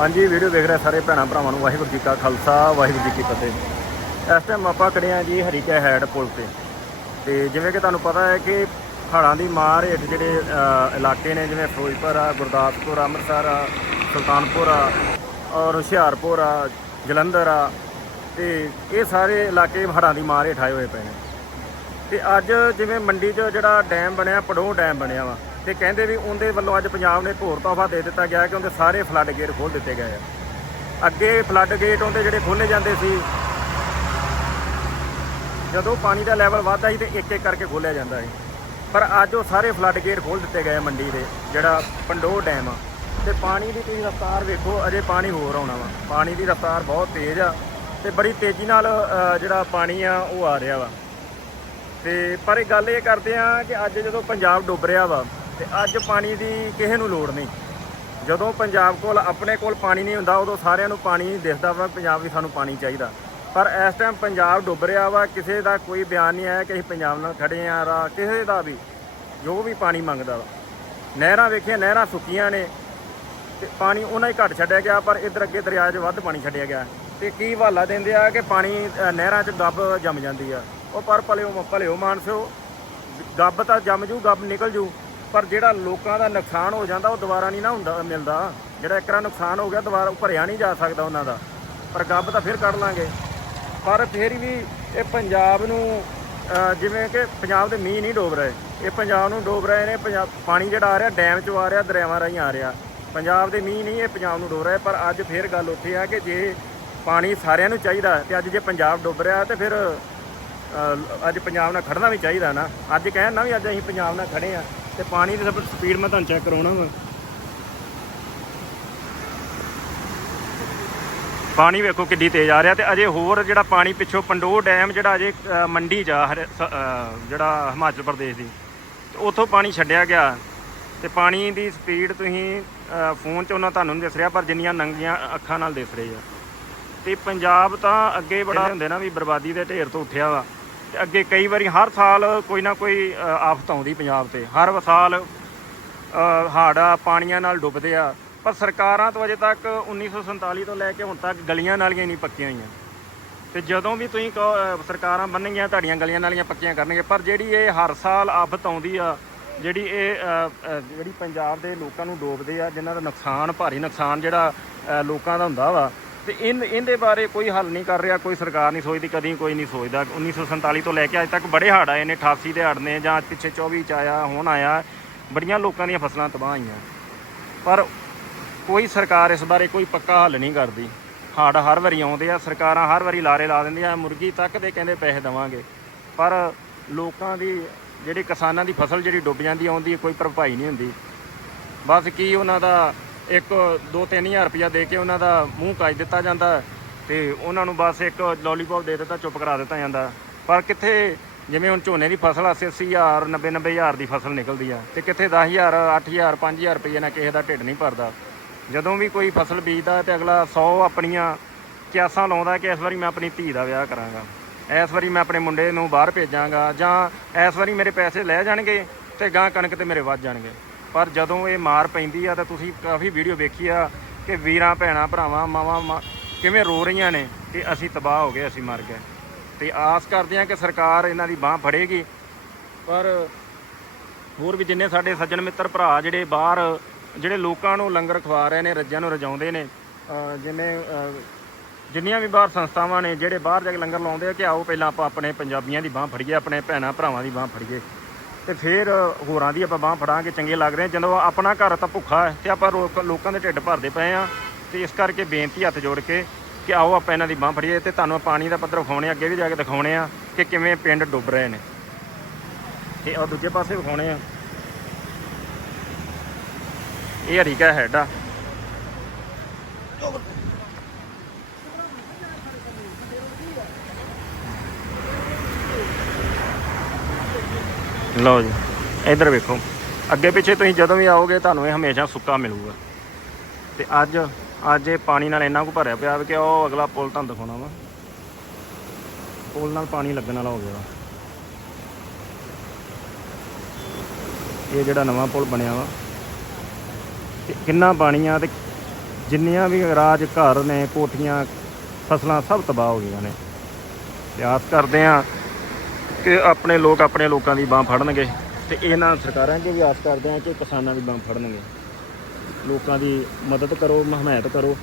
ਹਾਂਜੀ, ਵੀਡੀਓ ਵੇਖ ਰਹੇ ਸਾਰੇ ਭੈਣਾਂ ਭਰਾਵਾਂ ਨੂੰ ਵਾਹਿਗੁਰੂ ਜੀ ਕਾ ਖਾਲਸਾ, ਵਾਹਿਗੁਰੂ ਜੀ ਕੀ ਫਤਿਹ। ਇਸ ਟਾਈਮ ਆਪਾਂ ਖੜੇ ਹਾਂ ਜੀ ਹਰੀਕਾ ਹੈਡ ਪੁਲ ਤੇ। ਤੇ ਜਿਵੇਂ ਕਿ ਤੁਹਾਨੂੰ ਪਤਾ ਹੈ ਕਿ ਹੜ੍ਹਾਂ ਦੀ ਮਾਰ ਹੇਠ ਜਿਹੜੇ ਇਲਾਕੇ ਨੇ ਜਿਵੇਂ ਫਿਰੋਜ਼ਪੁਰ ਆ, ਗੁਰਦਾਸਪੁਰ ਅੰਮ੍ਰਿਤਸਰ ਆ, ਸੁਲਤਾਨਪੁਰ ਆ ਔਰ ਹੁਸ਼ਿਆਰਪੁਰ ਆ, ਜਲੰਧਰ ਆ, ਤੇ ਇਹ ਸਾਰੇ ਇਲਾਕੇ ਹੜ੍ਹਾਂ ਦੀ ਮਾਰ ਹੇਠ ਆਏ ਹੋਏ ਪਏ ਨੇ। ਤੇ ਅੱਜ ਜਿਵੇਂ ਮੰਡੀ 'ਚ ਜਿਹੜਾ ਡੈਮ ਬਣਿਆ ਪੜੋਂ ਡੈਮ ਬਣਿਆ ਵਾ ਤੇ ਕਹਿੰਦੇ ਵੀ ਉਹਦੇ ਵੱਲੋਂ ਅੱਜ ਪੰਜਾਬ ਨੇ ਇੱਕ ਹੋਰ ਤੋਹਫਾ ਦੇ ਦਿੱਤਾ ਗਿਆ ਕਿ ਉਹਦੇ ਸਾਰੇ ਫਲੱਡ ਗੇਟ ਖੋਲ ਦਿੱਤੇ ਗਏ ਆ। ਅੱਗੇ ਫਲੱਡ ਗੇਟ ਉਹਦੇ ਜਿਹੜੇ ਖੋਲੇ ਜਾਂਦੇ ਸੀ, ਜਦੋਂ ਪਾਣੀ ਦਾ ਲੈਵਲ ਵੱਧਦਾ ਸੀ ਤੇ ਇੱਕ ਇੱਕ ਕਰਕੇ ਖੋਲਿਆ ਜਾਂਦਾ ਸੀ। ਪਰ ਅੱਜ ਉਹ ਸਾਰੇ ਫਲੱਡ ਗੇਟ ਖੋਲ ਦਿੱਤੇ ਗਏ ਆ ਮੰਡੀ ਦੇ, ਜਿਹੜਾ ਪੰਡੋ ਡੈਮ ਆ। ਤੇ ਪਾਣੀ ਦੀ ਤੁਸੀਂ ਰਫ਼ਤਾਰ ਵੇਖੋ, ਅਜੇ ਪਾਣੀ ਹੋਰ ਆਉਣਾ ਵਾ। ਪਾਣੀ ਦੀ ਰਫ਼ਤਾਰ ਬਹੁਤ ਤੇਜ਼ ਆ ਤੇ ਬੜੀ ਤੇਜ਼ੀ ਨਾਲ ਜਿਹੜਾ ਪਾਣੀ ਆ ਉਹ ਆ ਰਿਹਾ ਵਾ। ਤੇ ਪਰ ਇਹ ਗੱਲ ਇਹ ਕਰਦੇ ਆ ਕਿ ਅੱਜ ਜਦੋਂ ਪੰਜਾਬ ਡੁੱਬ ਰਿਹਾ ਵਾ ਤੇ ਅੱਜ ਪਾਣੀ ਦੀ ਕਿਸੇ ਨੂੰ ਲੋੜ ਨਹੀਂ। ਜਦੋਂ ਪੰਜਾਬ ਕੋਲ ਆਪਣੇ ਕੋਲ ਪਾਣੀ ਨਹੀਂ ਹੁੰਦਾ, ਉਦੋਂ ਸਾਰਿਆਂ ਨੂੰ ਪਾਣੀ ਦਿਸਦਾ ਵਾ, ਪੰਜਾਬ ਵੀ ਸਾਨੂੰ ਪਾਣੀ ਚਾਹੀਦਾ। ਪਰ ਇਸ ਟਾਈਮ ਪੰਜਾਬ ਡੁੱਬ ਰਿਹਾ ਵਾ, ਕਿਸੇ ਦਾ ਕੋਈ ਬਿਆਨ ਨਹੀਂ ਆਇਆ ਕਿ ਅਸੀਂ ਪੰਜਾਬ ਨਾਲ ਖੜੇ ਆ ਰਾ ਕਿਸੇ ਦਾ ਵੀ, ਜੋ ਵੀ ਪਾਣੀ ਮੰਗਦਾ ਵਾ। ਨਹਿਰਾਂ ਵੇਖੀਆਂ, ਨਹਿਰਾਂ ਸੁੱਕੀਆਂ ਨੇ, ਤੇ ਪਾਣੀ ਉਹਨਾਂ ਹੀ ਘੱਟ ਛੱਡਿਆ ਗਿਆ, ਪਰ ਇਧਰ ਅੱਗੇ ਦਰਿਆ 'ਚ ਵੱਧ ਪਾਣੀ ਛੱਡਿਆ ਗਿਆ। ਤੇ ਕੀ ਹਵਾਲਾ ਦਿੰਦੇ ਆ ਕਿ ਪਾਣੀ ਨਹਿਰਾਂ 'ਚ ਗੱਬ ਜੰਮ ਜਾਂਦੀ ਆ। ਉਹ ਪਰ ਭਲਿਓ ਭਲਿਓ ਮਾਨਸਿਓ ਗੱਬ ਤਾਂ ਜੰਮ ਜੂ ਗੱਬ ਨਿਕਲ ਜੂ। ਪਰ ਜਿਹੜਾ ਲੋਕਾਂ ਦਾ ਨੁਕਸਾਨ ਹੋ ਜਾਂਦਾ, ਉਹ ਦੁਬਾਰਾ ਨਹੀਂ ਨਾ ਹੁੰਦਾ, ਮਿਲਦਾ। ਜਿਹੜਾ ਇੱਕ ਵਾਰ ਨੁਕਸਾਨ ਹੋ ਗਿਆ, ਦੁਬਾਰਾ ਭਰਿਆ ਨਹੀਂ ਜਾ ਸਕਦਾ ਉਹਨਾਂ ਦਾ। ਪਰ ਗੱਬ ਤਾਂ ਫਿਰ ਕੱਢ ਲਾਂਗੇ। ਪਰ ਫਿਰ ਵੀ ਇਹ ਪੰਜਾਬ ਨੂੰ ਜਿਵੇਂ ਕਿ ਪੰਜਾਬ ਦੇ ਮੀਂਹ ਨਹੀਂ ਡੋਬ ਰਹੇ। ਇਹ ਪੰਜਾਬ ਨੂੰ ਡੋਬ ਰਹੇ ਨੇ, ਪੰਜਾਬ, ਪਾਣੀ ਜਿਹੜਾ ਆ ਰਿਹਾ, ਡੈਮ ਚੋਂ ਆ ਰਿਹਾ, ਦਰਿਆਵਾਂ ਰਾਹੀਂ ਆ ਰਿਹਾ। ਪੰਜਾਬ ਦੇ ਮੀਂਹ ਨਹੀਂ, ਇਹ ਪੰਜਾਬ ਨੂੰ ਡੋਬ ਰਿਹਾ, ਪਰ ਅੱਜ ਫਿਰ ਗੱਲ ਉੱਥੇ ਆ ਕਿ ਜੇ ਪਾਣੀ ਸਾਰਿਆਂ ਨੂੰ ਚਾਹੀਦਾ ਤੇ ਅੱਜ ਜੇ ਪੰਜਾਬ ਡੁੱਬ ਰਿਹਾ ਤੇ ਫਿਰ ਅੱਜ ਪੰਜਾਬ ਨਾਲ ਖੜਨਾ ਵੀ ਚਾਹੀਦਾ ਨਾ। ਅੱਜ ਕਹਿਣ ਨਾ ਵੀ ਅੱਜ ਅਸੀਂ ਪੰਜਾਬ ਨਾਲ ਖੜੇ ਆ ਤੇ ਪਾਣੀ ਦੀ ਸਪੀਡ ਮੈਂ ਤੁਹਾਨੂੰ ਚੈੱਕ ਕਰਾਉਣਾ ਵਾ। ਪਾਣੀ ਵੇਖੋ ਕਿੱਡੀ ਤੇਜ਼ ਆ ਰਿਹਾ ਤੇ ਅਜੇ ਹੋਰ ਜਿਹੜਾ ਪਾਣੀ ਪਿੱਛੋਂ ਪੰਡੋ ਡੈਮ ਜਿਹੜਾ ਅਜੇ ਮੰਡੀ ਜਾ ਜਿਹੜਾ ਹਿਮਾਚਲ ਪ੍ਰਦੇਸ਼ ਦੀ ਉੱਥੋਂ ਪਾਣੀ ਛੱਡਿਆ ਗਿਆ। ਤੇ ਪਾਣੀ ਦੀ ਸਪੀਡ ਤੁਸੀਂ ਫੋਨ 'ਚ ਉਹਨਾਂ ਤੁਹਾਨੂੰ ਨਹੀਂ ਦਿਸ ਰਿਹਾ ਪਰ ਜਿੰਨੀਆਂ ਨੰਗੀਆਂ ਅੱਖਾਂ ਨਾਲ ਦਿਸ ਰਹੀ ਆ। ਤੇ ਪੰਜਾਬ ਤਾਂ ਅੱਗੇ ਬੜਾ ਹੁੰਦੇ ਨਾ ਵੀ ਬਰਬਾਦੀ ਦੇ ਢੇਰ ਤੋਂ ਉੱਠਿਆ ਵਾ। ਅੱਗੇ ਕਈ ਵਾਰੀ ਹਰ ਸਾਲ ਕੋਈ ਨਾ ਕੋਈ ਆਫਤ ਆਉਂਦੀ ਪੰਜਾਬ ਤੇ। ਹਰ ਸਾਲ ਅ, ਹੜ੍ਹ ਪਾਣੀਆਂ ਨਾਲ ਡੁੱਬਦੇ ਆ। ਪਰ ਸਰਕਾਰਾਂ ਤੋਂ ਅਜੇ ਤੱਕ 1947 ਤੋਂ ਲੈ ਕੇ ਹੁਣ ਤੱਕ ਗਲੀਆਂ ਨਾਲੀਆਂ ਨਹੀਂ ਪੱਕੀਆਂ ਹੋਈਆਂ ਤੇ ਜਦੋਂ ਵੀ ਤੁਸੀਂ ਕਹੋ, ਸਰਕਾਰਾਂ ਬਣਨਗੀਆਂ ਤੁਹਾਡੀਆਂ ਗਲੀਆਂ ਨਾਲੀਆਂ ਪੱਕੀਆਂ ਕਰਨਗੇ ਪਰ ਜਿਹੜੀ ਇਹ ਹਰ ਸਾਲ ਆਫਤ ਆਉਂਦੀ ਆ ਜਿਹੜੀ ਇਹ ਜਿਹੜੀ ਪੰਜਾਬ ਦੇ ਲੋਕਾਂ ਨੂੰ ਡੋਬਦੇ ਆ ਜਿਨ੍ਹਾਂ ਦਾ ਨੁਕਸਾਨ ਭਾਰੀ ਨੁਕਸਾਨ ਜਿਹੜਾ ਲੋਕਾਂ ਦਾ ਹੁੰਦਾ ਵਾ ਤੇ ਇਨ ਇਹਦੇ ਬਾਰੇ ਕੋਈ ਹੱਲ ਨਹੀਂ ਕਰ ਰਿਹਾ, ਕੋਈ ਸਰਕਾਰ ਨਹੀਂ ਸੋਚਦੀ, ਕਦੀ ਕੋਈ ਨਹੀਂ ਸੋਚਦਾ। 1947 ਤੋਂ ਲੈ ਕੇ ਅੱਜ ਤੱਕ ਬੜੇ ਹੜ੍ਹ ਆਏ ਨੇ 88 ਦੇ ਹੜ੍ਹ ਨੇ, ਜਾਂ ਪਿੱਛੇ 24 ਚ ਆਇਆ, ਹੁਣ ਆਇਆ, ਬੜੀਆਂ ਲੋਕਾਂ ਦੀਆਂ ਫਸਲਾਂ ਤਬਾਹ ਆਈਆਂ। ਪਰ ਕੋਈ ਸਰਕਾਰ ਇਸ ਬਾਰੇ ਕੋਈ ਪੱਕਾ ਹੱਲ ਨਹੀਂ ਕਰਦੀ। ਹੜ੍ਹ ਹਰ ਵਾਰੀ ਆਉਂਦੇ ਆ, ਸਰਕਾਰਾਂ ਹਰ ਵਾਰੀ ਲਾਰੇ ਲਾ ਦਿੰਦੀਆਂ, ਮੁਰਗੀ ਤੱਕ ਦੇ ਕਹਿੰਦੇ ਪੈਸੇ ਦੇਵਾਂਗੇ। ਪਰ ਲੋਕਾਂ ਦੀ, ਜਿਹੜੀ ਕਿਸਾਨਾਂ ਦੀ ਫਸਲ ਜਿਹੜੀ ਡੁੱਬ ਜਾਂਦੀ ਆ ਉਹਦੀ ਕੋਈ ਭਰਪਾਈ ਨਹੀਂ ਹੁੰਦੀ। ਬਸ ਕੀ ਉਹਨਾਂ ਦਾ ਇੱਕ 2-3000 ਰੁਪਇਆ ਦੇ ਕੇ ਉਹਨਾਂ ਦਾ ਮੂੰਹ ਕੱਜ ਦਿੱਤਾ ਜਾਂਦਾ ਤੇ ਉਹਨਾਂ ਨੂੰ ਬਸ ਇੱਕ ਲੋਲੀਪੌਪ ਦੇ ਦਿੱਤਾ, ਚੁੱਪ ਕਰਾ ਦਿੱਤਾ ਜਾਂਦਾ। ਪਰ ਕਿੱਥੇ ਜਿਵੇਂ ਹੁਣ ਝੋਨੇ ਦੀ ਫਸਲ 80-80000 90-90000 ਦੀ ਫਸਲ ਨਿਕਲਦੀ ਆ ਤੇ ਕਿੱਥੇ 10000 8000 5000 ਰੁਪਏ ਨਾਲ ਕਿਸੇ ਦਾ ਢਿੱਡ ਨਹੀਂ ਭਰਦਾ। ਜਦੋਂ ਵੀ ਕੋਈ ਫਸਲ ਬੀਜਦਾ ਤੇ ਅਗਲਾ 100 ਆਪਣੀਆਂ ਕਿਆਸਾਂ ਲਾਉਂਦਾ ਕਿ ਇਸ ਵਾਰੀ ਮੈਂ ਆਪਣੀ ਧੀ ਦਾ ਵਿਆਹ ਕਰਾਂਗਾ, ਇਸ ਵਾਰੀ ਮੈਂ ਆਪਣੇ ਮੁੰਡੇ ਨੂੰ ਬਾਹਰ ਭੇਜਾਂਗਾ ਜਾਂ ਇਸ ਵਾਰੀ ਮੇਰੇ ਪੈਸੇ ਲੈ ਜਾਣਗੇ ਤੇ ਗਾਂ ਕਣਕ ਤੇ ਮੇਰੇ ਵੱਧ ਜਾਣਗੇ। ਪਰ ਜਦੋਂ ਇਹ ਮਾਰ ਪੈਂਦੀ ਆ ਤਾਂ ਤੁਸੀਂ ਕਾਫੀ ਵੀਡੀਓ ਵੇਖੀ ਆ ਕਿ ਵੀਰਾਂ, ਭੈਣਾਂ, ਭਰਾਵਾਂ, ਮਾਵਾਂ, ਮਾਂ ਕਿਵੇਂ ਰੋ ਰਹੀਆਂ ਨੇ ਕਿ ਅਸੀਂ ਤਬਾਹ ਹੋ ਗਏ, ਅਸੀਂ ਮਰ ਗਏ। ਤੇ ਆਸ ਕਰਦੇ ਆ ਕਿ ਸਰਕਾਰ ਇਹਨਾਂ ਦੀ ਬਾਹ ਫੜੇਗੀ। ਪਰ ਹੋਰ ਵੀ ਜਿੰਨੇ ਸਾਡੇ ਸੱਜਣ ਮਿੱਤਰ ਭਰਾ ਜਿਹੜੇ ਬਾਹਰ, ਜਿਹੜੇ ਲੋਕਾਂ ਨੂੰ ਲੰਗਰ ਖਵਾ ਰਹੇ ਨੇ, ਰੱਜਿਆਂ ਨੂੰ ਰਜਾਉਂਦੇ ਨੇ ਜਿਵੇਂ ਜਿੰਨੀਆਂ ਵੀ ਬਾਹਰ ਸੰਸਥਾਵਾਂ ਨੇ ਜਿਹੜੇ ਬਾਹਰ ਜਾ ਕੇ ਲੰਗਰ ਲਾਉਂਦੇ ਆ ਕਿ ਆਓ ਪਹਿਲਾਂ ਆਪਾਂ ਆਪਣੇ ਪੰਜਾਬੀਆਂ ਦੀ ਬਾਹ ਫੜੀਏ, ਆਪਣੇ ਭੈਣਾਂ, ਭਰਾਵਾਂ ਦੀ ਬਾਹ ਫੜੀਏ। ਤੇ ਫਿਰ ਹੋਰਾਂ ਦੀ ਆਪਾਂ ਬਾਹ ਫੜਾਂਗੇ, ਚੰਗੇ ਲੱਗ ਰਹੇ ਜਦੋਂ ਆਪਣਾ ਘਰ ਤਾਂ ਭੁੱਖਾ ਹੈ ਤੇ ਆਪਾਂ ਲੋਕਾਂ ਦੇ ਢਿੱਡ ਭਰਦੇ ਪਏ ਆ। ਤੇ ਇਸ ਕਰਕੇ ਬੇਨਤੀ ਹੱਥ ਜੋੜ ਕੇ ਕਿ ਆਓ ਆਪਾਂ ਇਹਨਾਂ ਦੀ ਬਾਹ ਫੜੀਏ ਤੇ ਤੁਹਾਨੂੰ ਪਾਣੀ ਦਾ ਪੱਧਰ ਵਿਖਾਉਣੇ ਅੱਗੇ ਵੀ ਜਾ ਕੇ ਦਿਖਾਉਣੇ ਆ ਕਿ ਕਿਵੇਂ ਪਿੰਡ ਡੁੱਬ ਰਹੇ ਨੇ। ਤੇ ਉਹ ਦੂਜੇ ਪਾਸੇ ਵਿਖਾਉਣੇ ਆ। ਇਹ ਹਰੀਕਾ ਹੈਡ ਆ। ਲਓ ਜੀ, ਇਧਰ ਵੇਖੋ। ਅੱਗੇ ਪਿੱਛੇ ਤੁਸੀਂ ਜਦੋਂ ਵੀ ਆਓਗੇ, ਤੁਹਾਨੂੰ ਇਹ ਹਮੇਸ਼ਾ ਸੁੱਕਾ ਮਿਲੂਗਾ। ਤੇ ਅੱਜ ਅੱਜ ਇਹ ਪਾਣੀ ਨਾਲ ਇੰਨਾ ਕੁ ਭਰਿਆ ਪਿਆ ਵੀ ਕਿ ਉਹ ਅਗਲਾ ਪੁਲ ਤੁਹਾਨੂੰ ਦਿਖਾਉਣਾ ਵਾ। ਪੁਲ ਨਾਲ ਪਾਣੀ ਲੱਗਣ ਵਾਲਾ ਹੋ ਗਿਆ ਵਾ। ਇਹ ਜਿਹੜਾ ਨਵਾਂ ਪੁਲ ਬਣਿਆ ਵਾ। ਤੇ ਕਿੰਨਾ ਪਾਣੀ ਆ ਤੇ ਜਿੰਨੀਆਂ ਵੀ ਰਾਜ ਘਰ ਨੇ, ਕੋਠੀਆਂ, ਫਸਲਾਂ ਸਭ ਤਬਾਹ ਹੋ ਗਈਆਂ ਨੇ। ਤੇ ਆਸ ਕਰਦੇ ਆ ਕਿ ਆਪਣੇ ਲੋਕ ਆਪਣੇ ਲੋਕਾਂ ਦੀ ਬਾਹ ਫੜਨਗੇ ਤੇ ਇਹਨਾਂ ਸਰਕਾਰਾਂ 'ਚ ਵੀ ਆਸ ਕਰਦੇ ਆ ਕਿ ਕਿਸਾਨਾਂ ਦੀ ਬਾਹ ਫੜਨਗੇ। ਲੋਕਾਂ ਦੀ ਮਦਦ ਕਰੋ ਹਮਾਇਤ ਕਰੋ।